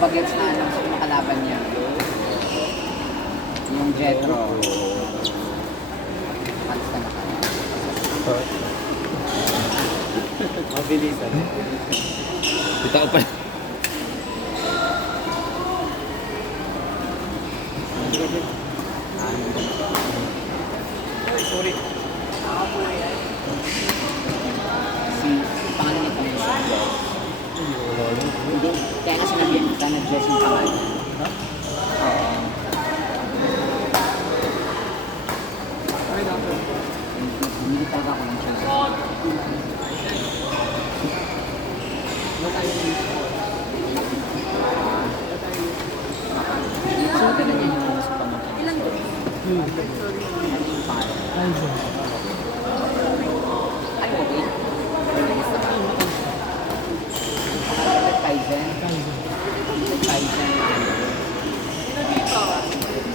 bagets na ano sa makalaban niya. Yung Jetro. Pants na nakaya. Mabilis ano? Bitaw pa. Sorry. Si pangalan niya kami siya. Hindi. Kaya nga sinabihan kita na Jess yung pangalan. Oo. Hindi talaga ako ng siya. Sunod ka na niya yung sa pamangkin. Ilang doon? Ano yung pangalan? Ay, okay. Release na ba? Kaizen? Kaizen.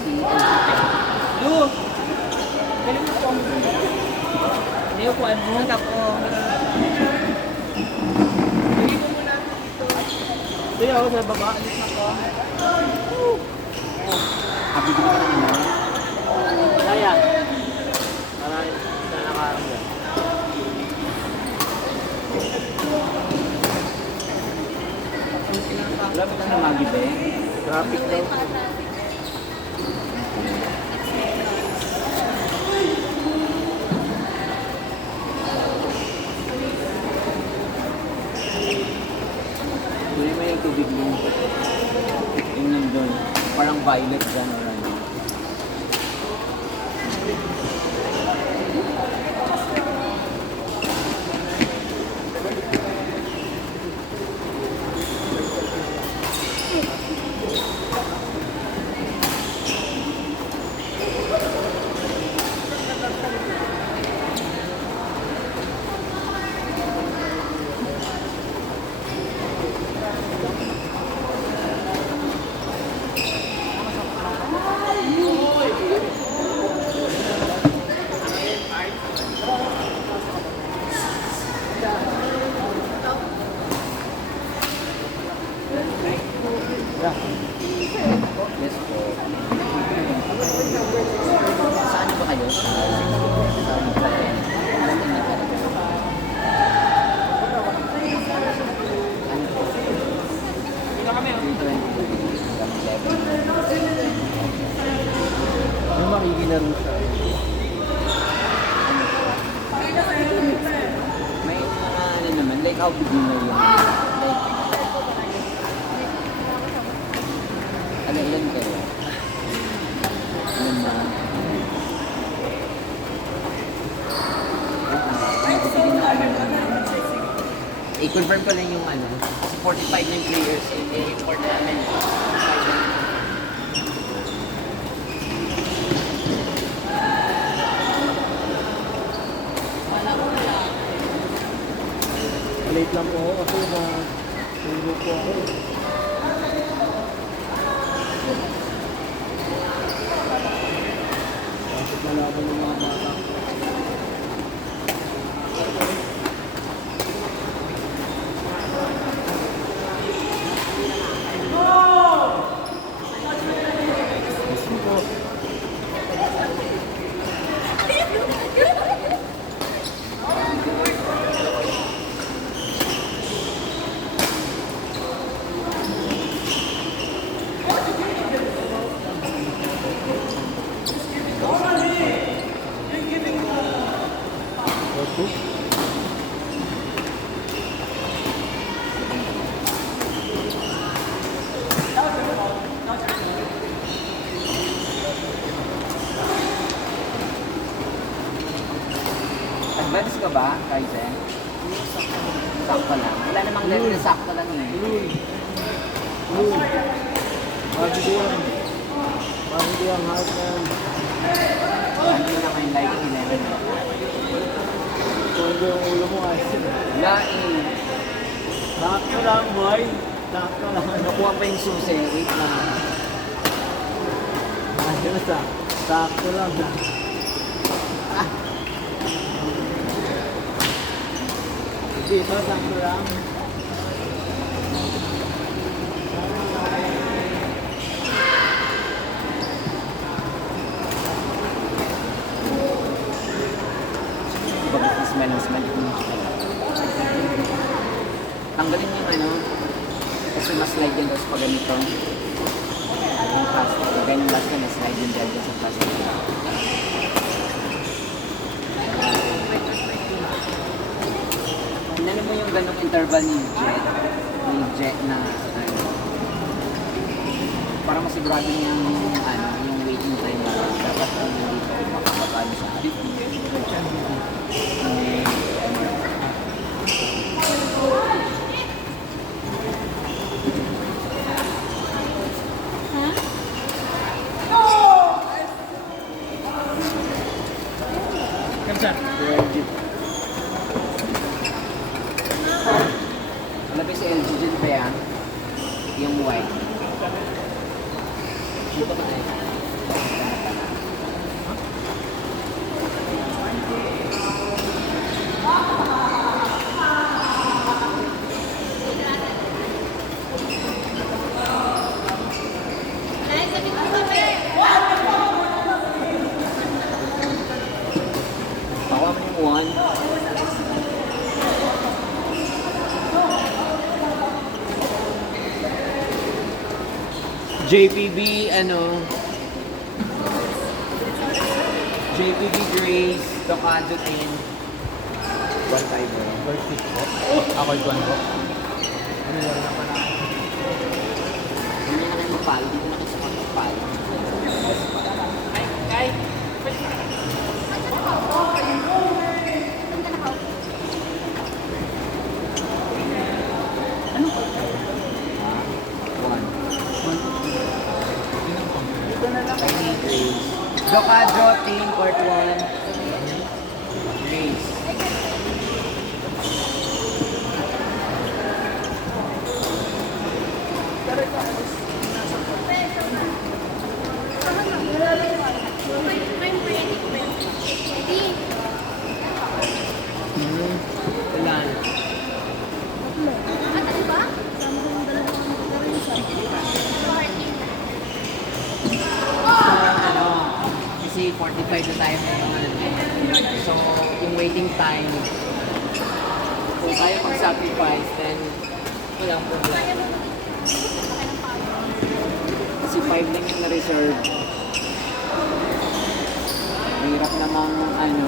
Si Lu! Galing mo po. Hindi ko ano. Ako. Lagi mo muna dito. Hindi ako sa baba. Alis na ko. Happy ko na naman. Kaya. Maraming na nakaramdam. Lapit lang na magibe. Traffic daw. Tuloy mo yung tubig mo. Yung nandun. Parang violet dyan or ano. Yes po. Saan ba kayo? Sa Japan. Ano po? Dito kami. 320. Yung makikilaro siya. May mga ano naman, like how beginner yung like, ilan kayo? Ilan na? I-confirm ko lang yung ano, kasi 45 yung players, i-import namin. Late lang po ako kasi turo po ako. Bakit nalaman ng mga bata? Advance ka ba, Kaizen? Sakto lang. Wala namang level na sakto lang eh. Hindi ang heart na yan. Ano na ngayon, like 11. Kung hindi yung ulo mo ayos yun. Laing. Sakto lang boy. Sakto lang. Nakuha pa yung susi. Wait lang. Ayos ah. Sakto lang. Dito, sakto lang. okay lang, mas maliit yung tanggalin yung ano, kasi mas slide yan tapos pag ganito. Yung plastic, ganyan last na slide yung dyan sa plastic. Ano mo yung ganong interval ni Jet na ano, para masigurado niya yung waiting time na dapat hindi makakabalo sa atin. Kamsan. Alabi si LG dyan ba yan? Yung white. Dito ba tayo? Pakuha mo yung one. JPB, ano? JPB Grace, Tocado in 1.5 mo. Ako ikuan ko. Hindi na kayo magpalo, dito na kayo sa magpalo. Kay. Ano ba? One. Dito na lang. Tiny Grace. Tocado, team, court 1. Grace. Ilan? Ano, kasi 45 na tayo ngayon. So, yung waiting time, kung kaya mag-sacrifice, then walang problem. Kasi 5 lang yung na-reserve. Mahirap namang ano,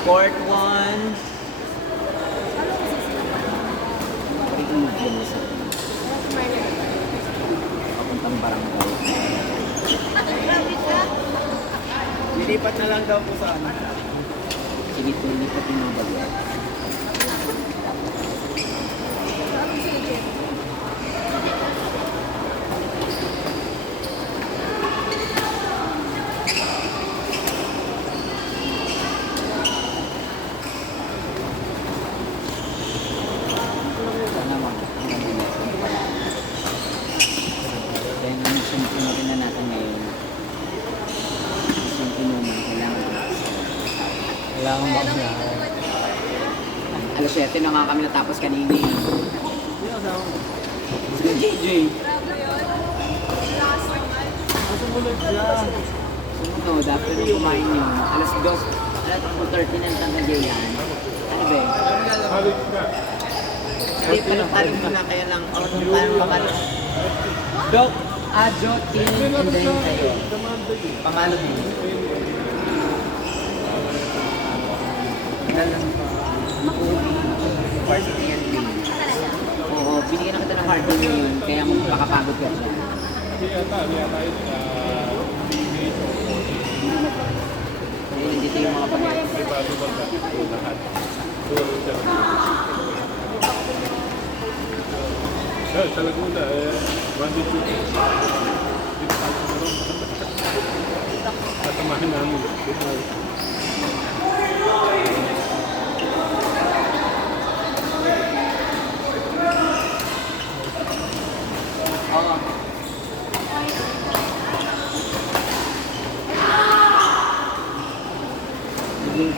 court 1. Pag-iugyan sa papuntang barangay. Lilipat na lang daw po sa ano. Sige, tulipat yung mga bagay. Sana mag-ulit. Dahil nga nagsimpinutin na natin ngayon. Simpinuman, kailangan. Kailangan ba siya? Alas 7 na nga kami natapos kanina eh. Sige, JJ. Sumunod siya. Sumunod, after na kumain yun. Alas 2, alas 2:30 na tagagayan. Ano ba eh? Hindi, palong mo na kaya lang. Parang pamalo. Dok, Adjo, King, and then kayo. Pamalo din. Varsity and King. Oo, binigyan na kita ng hard game yun, kaya makapagod ka siya. Ayun, dito yung mga pangyayari. Sa Laguna, 1-2. Tatamahin namin. Oo. Sige.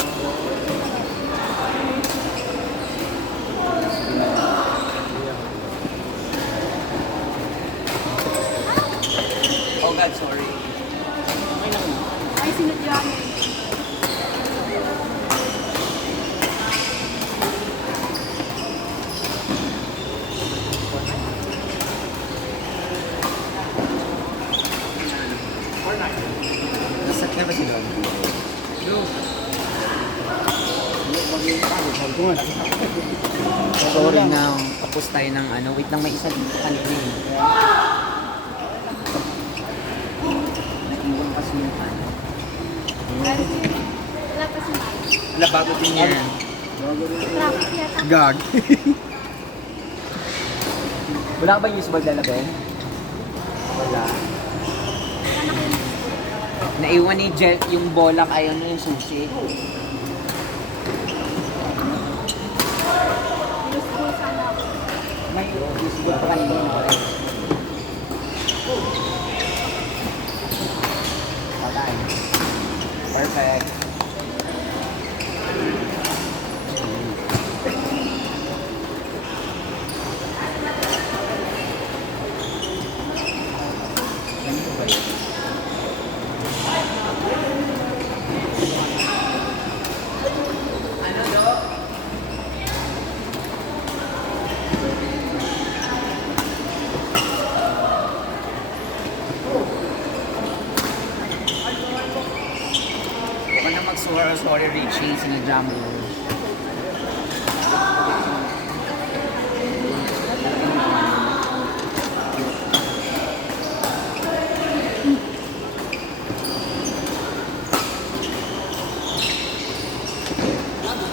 Sorry na, tapos tayo ng ano. Wait lang, may isa dito kanina eh. Naiwan kasi yung ano. Wala pa si Mike. Wala, bago din yan. Traffic yata. Gag. Wala ka ba yung usable lalabel? Wala. Naiwan ni Jet yung bola ayaw na yung sushi. Useful sana ako. May usable pa kanina yung oras. Patay. Perfect. Ano do? Huwag ka na mag-sorry, Richie. Sinadya mo.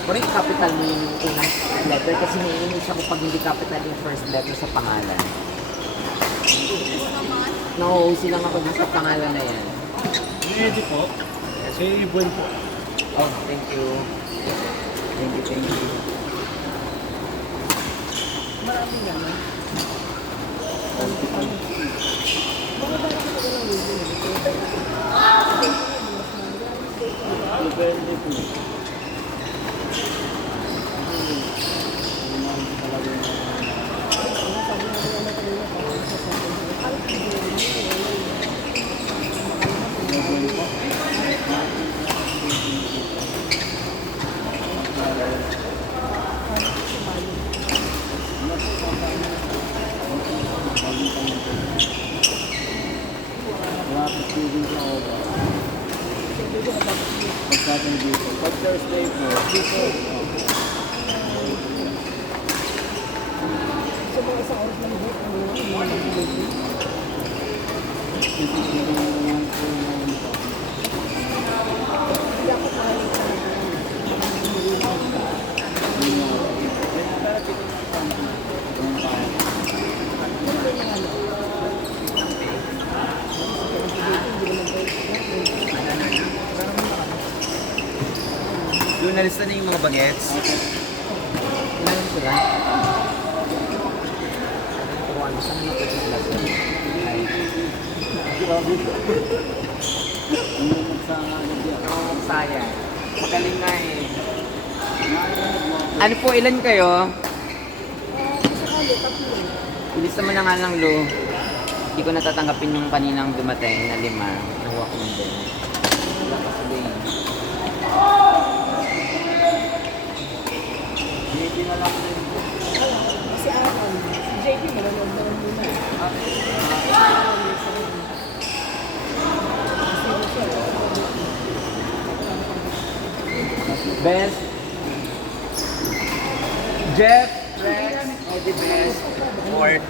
Pero capital mo yung unang letter kasi naiinis ako pag hindi capital yung first letter sa pangalan. No, silang ako dun sa pangalan na yan. Ready po. Kasi ibon po. Oh, thank you. Thank you, thank you. Maraming gano'n. Depende po. Pagkatang dito. Pag Thursday po, dito. Sa mga isang oras lang dito, Doon nalista na yung mga bagets. Ilan sila? Turuan mo, saan na ito sa laso? Ay. grabe. Ano magsama niya? Oo, sayang. Magaling nga eh. Ano po, ilan kayo? Bilis naman na nga lang, Lo. Hindi ko natatanggapin yung kaninang dumating na 5. Nakuha ko nun din. Wala pa sila eh. Si Aaron, si JP, manonood na lang muna. Best. Jeff, Rex, Eddie Best, Fort.